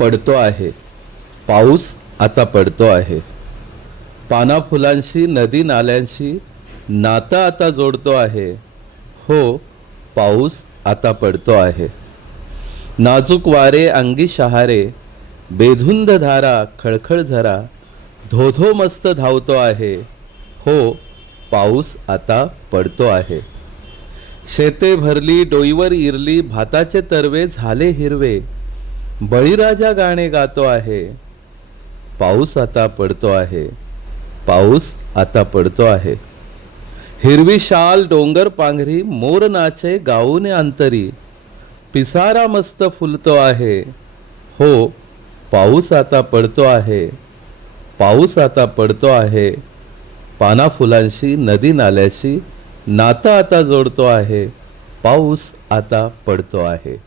पडतो आहे. पाऊस आता पडतो आहे. पाना फुलांशी नदी नाल्यांशी नातं आता जोडतो आहे. हो, पाऊस आता पडतो आहे. नाजूक वारे अंगी शहारे, बेधुंद धारा खळखळ झरा, धोधो मस्त धावतो आहे. हो, पाऊस आता पडतो आहे. शेते भरली डोईवर इरली, भाताचे तरवे झाले हिरवे, बळीराजा गाणे गातो आहे. पाऊस आता पडतो आहे. पाऊस आता पडतो आहे. हिरवी शाल डोंगर पांघरी, मोर नाचे गाऊने अंतरी, पिसारा मस्त फुलतो आहे. हो, पाऊस आता पडतो आहे. पाऊस आता पडतो आहे. पाना फुलांशी नदी नाल्याशी नातं आता जोडतो आहे. पाऊस आता पडतो आहे.